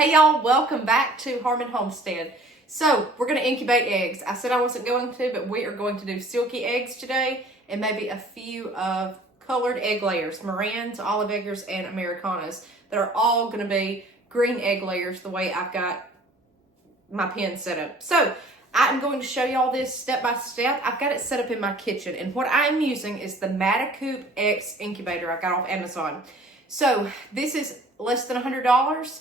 Hey y'all, welcome back to Homestead. So we're gonna incubate eggs. I said I wasn't going to, but we are going to do silky eggs today and maybe a few of colored egg layers, Morans, olive eggers, and Americanas that are all gonna be green egg layers the way I've got my pen set up. So I'm going to show y'all this step by step. I've got it set up in my kitchen, and what I'm using is the Matacoop X incubator I got off Amazon. So this is less than $100.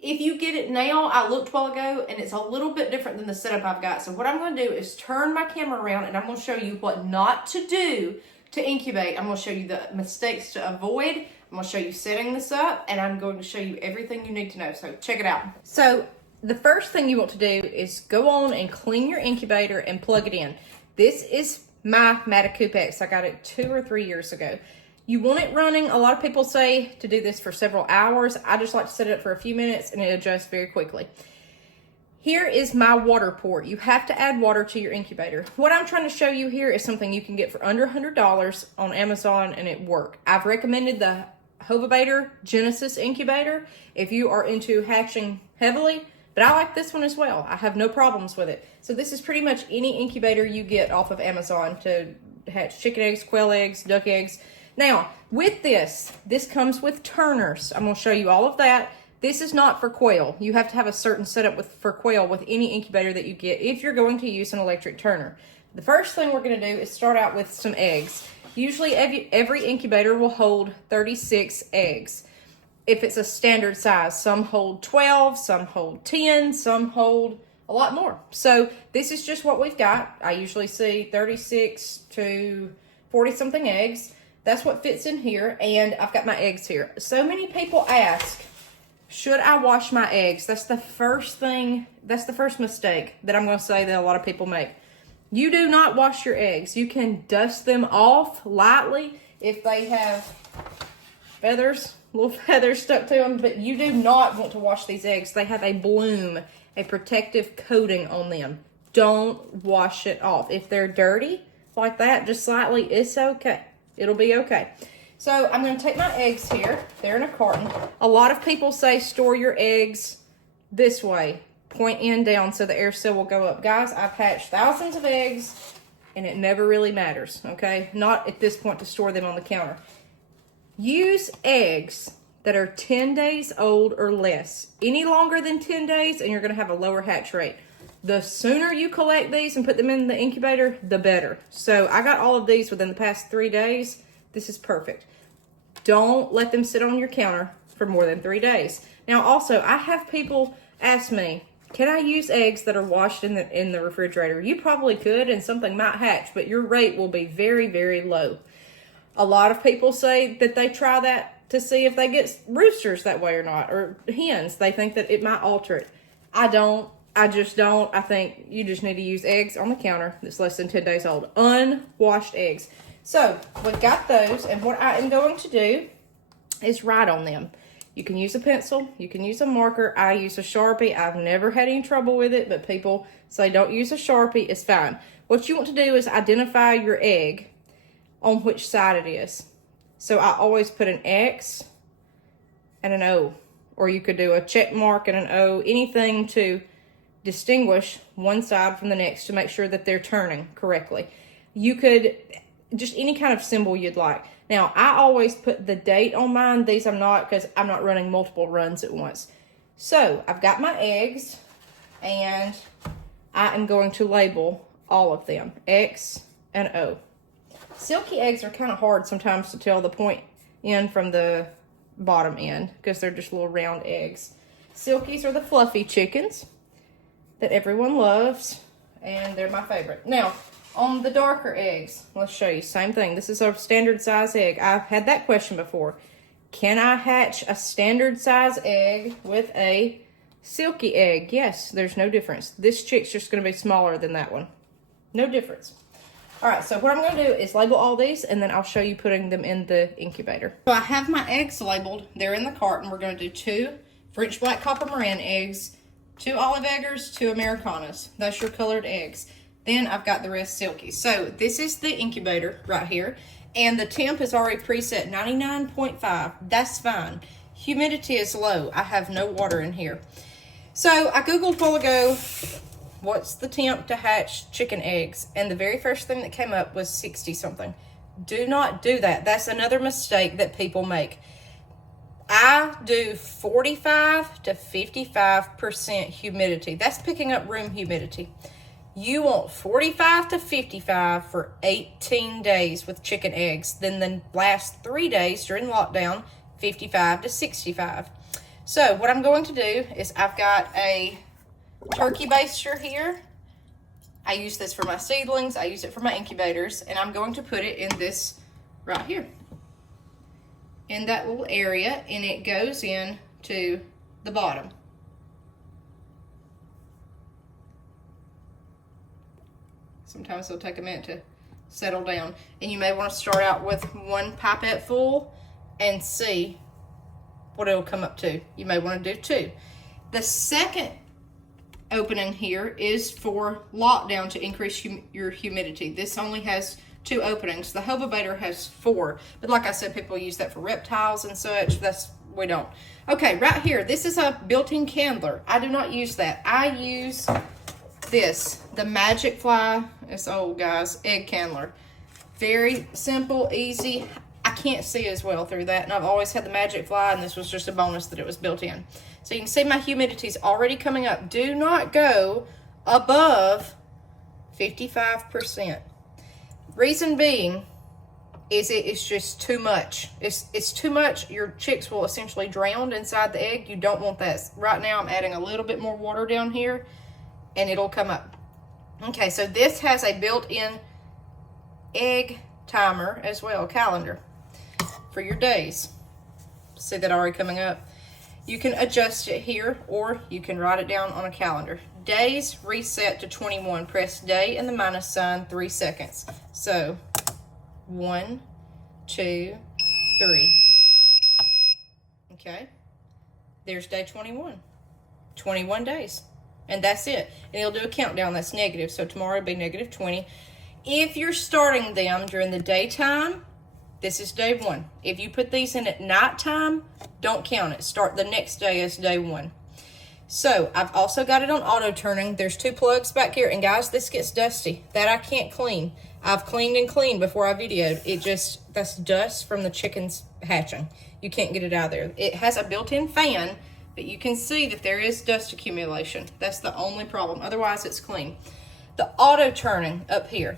If you get it now, I looked a while ago, and it's a little bit different than the setup I've got. So what I'm going to do is turn my camera around, and I'm going to show you what not to do to incubate. I'm going to show you the mistakes to avoid. I'm going to show you setting this up, and I'm going to show you everything you need to know. So check it out. So the first thing you want to do is go on and clean your incubator and plug it in. This is my Matacoop X. I got it 2 or 3 years ago. You want it running. A lot of people say to do this for several hours. I just like to set it up for a few minutes and it adjusts very quickly. Here is my water port. You have to add water to your incubator. What I'm trying to show you here is something you can get for under $100 on Amazon and it works. I've recommended the Homestead Genesis incubator if you are into hatching heavily, but I like this one as well. I have no problems with it. So this is pretty much any incubator you get off of Amazon to hatch chicken eggs, quail eggs, duck eggs. Now, with this comes with turners. I'm going to show you all of that. This is not for quail. You have to have a certain setup for quail with any incubator that you get if you're going to use an electric turner. The first thing we're going to do is start out with some eggs. Usually every incubator will hold 36 eggs. If it's a standard size, some hold 12, some hold 10, some hold a lot more. So this is just what we've got. I usually see 36 to 40 something eggs. That's what fits in here, and I've got my eggs here. So many people ask, should I wash my eggs? That's the first mistake that I'm going to say that a lot of people make. You do not wash your eggs. You can dust them off lightly if they have feathers, little feathers stuck to them, but you do not want to wash these eggs. They have a bloom, a protective coating on them. Don't wash it off. If they're dirty like that, just slightly, it's okay. It'll be okay. So I'm going to take my eggs here. They're in a carton. A lot of people say store your eggs this way, point end down so the air seal will go up. Guys, I've hatched thousands of eggs and it never really matters, okay? Not at this point to store them on the counter. Use eggs that are 10 days old or less. Any longer than 10 days and you're going to have a lower hatch rate. The sooner you collect these and put them in the incubator, the better. So I got all of these within the past 3 days. This is perfect. Don't let them sit on your counter for more than 3 days. Now also, I have people ask me, can I use eggs that are washed in the refrigerator? You probably could and something might hatch, but your rate will be very, very low. A lot of people say that they try that to see if they get roosters that way or not, or hens. They think that it might alter it. I just don't. I think you just need to use eggs on the counter that's less than 10 days old. Unwashed eggs. So we've got those, and what I am going to do is write on them. You can use a pencil. You can use a marker. I use a Sharpie. I've never had any trouble with it, but people say don't use a Sharpie. It's fine. What you want to do is identify your egg on which side it is. So I always put an X and an O, or you could do a check mark and an O, anything to distinguish one side from the next to make sure that they're turning correctly. You could just any kind of symbol you'd like. Now, I always put the date on mine. These I'm not, because I'm not running multiple runs at once. So I've got my eggs and I am going to label all of them, X and O. Silky eggs are kind of hard sometimes to tell the point end from the bottom end because they're just little round eggs. Silkies are the fluffy chickens that everyone loves, and they're my favorite. Now, on the darker eggs, let's show you, same thing. This is a standard size egg. I've had that question before. Can I hatch a standard size egg with a silky egg? Yes, there's no difference. This chick's just gonna be smaller than that one. No difference. All right, so what I'm gonna do is label all these, and then I'll show you putting them in the incubator. So I have my eggs labeled. They're in the carton. We're gonna do 2 French Black Copper Moran eggs, 2 olive eggers, 2 Americanas. That's your colored eggs. Then I've got the rest silky. So this is the incubator right here. And the temp is already preset 99.5. That's fine. humidity is low. I have no water in here. So I Googled a while ago, what's the temp to hatch chicken eggs? And the very first thing that came up was 60 something. Do not do that. That's another mistake that people make. I do 45 to 55% humidity. That's picking up room humidity. You want 45 to 55 for 18 days with chicken eggs. Then the last 3 days during lockdown, 55 to 65. So what I'm going to do is I've got a turkey baster here. I use this for my seedlings. I use it for my incubators. And I'm going to put it in this right here, in that little area, and it goes in to the bottom. Sometimes it'll take a minute to settle down. And you may want to start out with one pipette full and see what it'll come up to. You may want to do 2. The second opening here is for lockdown to increase your humidity. This only has 2 openings. The Incubator has 4, but like I said, people use that for reptiles and such. We don't. Okay, right here, this is a built-in candler. I do not use that. I use this, the Magic Fly. It's old, guys, egg candler. Very simple, easy. I can't see as well through that, and I've always had the Magic Fly, and this was just a bonus that it was built in. So you can see my humidity's already coming up. Do not go above 55%. Reason being is it's just too much. It's too much. Your chicks will essentially drown inside the egg. You don't want that. Right now I'm adding a little bit more water down here and it'll come up. Okay, so this has a built-in egg timer as well, calendar for your days. See that already coming up? You can adjust it here or you can write it down on a calendar. Days reset to 21. Press day and the minus sign 3 seconds. So 1, 2, 3. Okay. There's day 21. 21 days. And that's it. And it'll do a countdown that's negative. So tomorrow it'll be negative 20. If you're starting them during the daytime, this is day 1. If you put these in at nighttime, don't count it. Start the next day as day 1. So I've also got it on auto turning. There's 2 plugs back here. And guys, this gets dusty. That I can't clean. I've cleaned and cleaned before I videoed. That's dust from the chickens hatching. You can't get it out of there. It has a built-in fan, but you can see that there is dust accumulation. That's the only problem. Otherwise, it's clean. The auto turning up here.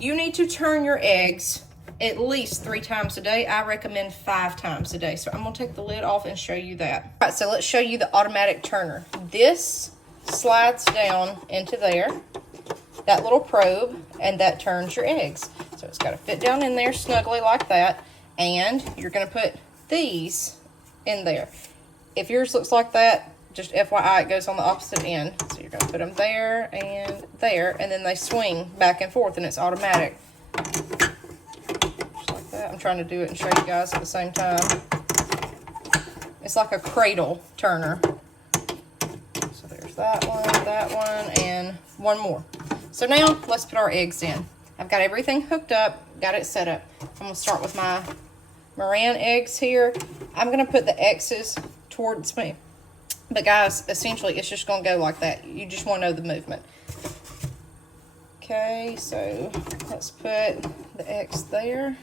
You need to turn your eggs at least 3 times a day. I recommend 5 times a day. So I'm gonna take the lid off and show you that. All right, so let's show you the automatic turner. This slides down into there, that little probe, and that turns your eggs. So it's gotta fit down in there snugly like that. And you're gonna put these in there. If yours looks like that, just FYI, it goes on the opposite end. So you're gonna put them there, and then they swing back and forth and it's automatic. I'm trying to do it and show you guys at the same time. It's like a cradle turner. So there's that one, and one more. So now let's put our eggs in. I've got everything hooked up, got it set up. I'm gonna start with my Moran eggs here. I'm gonna put the X's towards me. But guys, essentially it's just gonna go like that. You just wanna know the movement. Okay, so let's put the X there.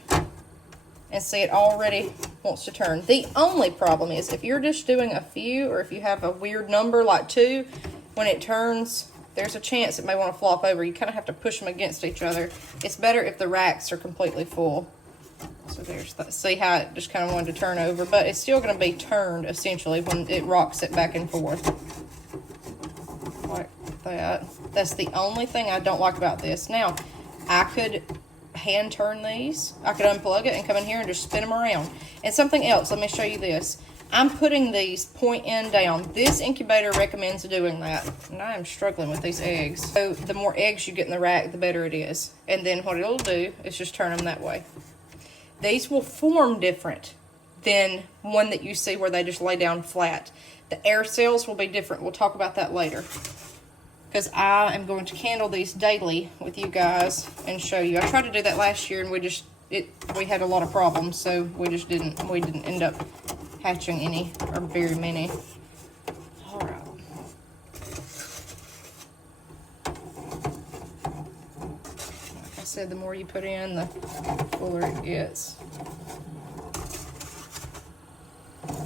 And see, it already wants to turn. The only problem is if you're just doing a few, or if you have a weird number like 2, when it turns, there's a chance it may want to flop over. You kind of have to push them against each other. It's better if the racks are completely full. So there's that. See how it just kind of wanted to turn over, but it's still going to be turned essentially when it rocks it back and forth. Like that. That's the only thing I don't like about this. Now, I could hand turn these. I could unplug it and come in here and just spin them around. And something else, let me show you this. I'm putting these point end down. This incubator recommends doing that. And I am struggling with these eggs. So the more eggs you get in the rack, the better it is. And then what it'll do is just turn them that way. These will form different than one that you see where they just lay down flat. The air cells will be different. We'll talk about that later. Because I am going to candle these daily with you guys and show you. I tried to do that last year and we had a lot of problems, so we didn't end up hatching any, or very many. All right. Like I said, the more you put in, the fuller it gets. Okay.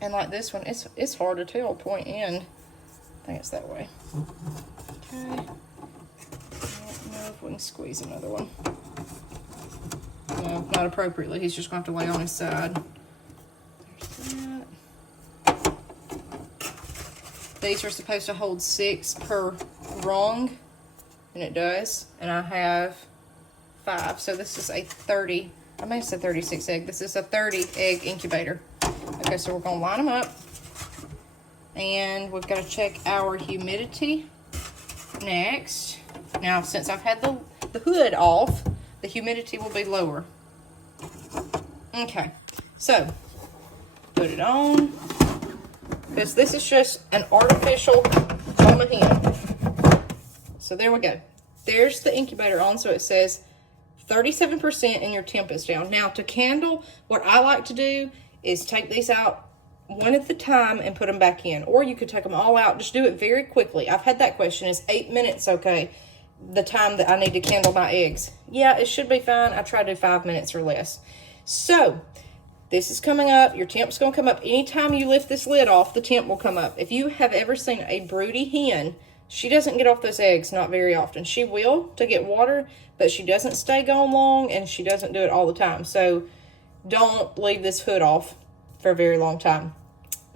And like this one, it's hard to tell point end. I think it's that way. Okay. I don't know if we can squeeze another one. No, not appropriately. He's just going to have to lay on his side. There's that. These are supposed to hold 6 per rung, and it does. And I have 5. So this is a 30. I may have said 36 egg. This is a 30 egg incubator. Okay, so we're going to line them up. And we've got to check our humidity next. Now, since I've had the hood off, the humidity will be lower. Okay, so put it on, because this is just an artificial on the hen. So there we go. There's the incubator on, so it says 37% and your temp is down. Now, to candle, what I like to do is take these out one at a time and put them back in. Or you could take them all out. Just do it very quickly. I've had that question. Is 8 minutes okay? The time that I need to candle my eggs. Yeah, it should be fine. I try to do 5 minutes or less. So, this is coming up. Your temp's going to come up. Anytime you lift this lid off, the temp will come up. If you have ever seen a broody hen, she doesn't get off those eggs, not very often. She will to get water, but she doesn't stay gone long, and she doesn't do it all the time. So, don't leave this hood off for a very long time.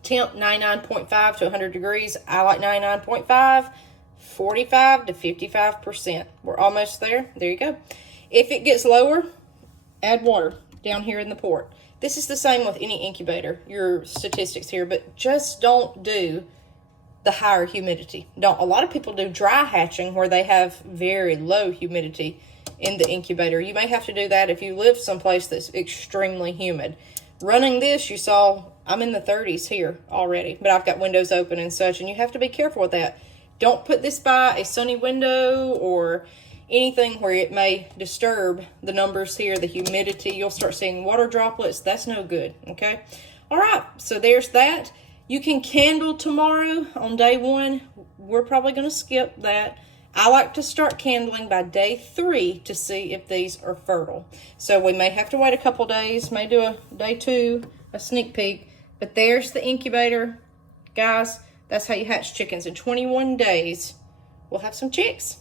Temp 99.5 to 100 degrees. I like 99.5, 45 to 55%. We're almost there. There you go. If it gets lower, add water down here in the port. This is the same with any incubator, your statistics here, but just don't do the higher humidity. Don't. A lot of people do dry hatching where they have very low humidity in the incubator. You may have to do that if you live someplace that's extremely humid. Running this, you saw, I'm in the 30s here already, but I've got windows open and such, and you have to be careful with that. Don't put this by a sunny window or anything where it may disturb the numbers here, the humidity. You'll start seeing water droplets. That's no good, okay? All right, so there's that. You can candle tomorrow on day 1. We're probably going to skip that. I like to start candling by day 3 to see if these are fertile. So we may have to wait a couple days, may do a day 2, a sneak peek. But there's the incubator. Guys, that's how you hatch chickens. In 21 days, we'll have some chicks.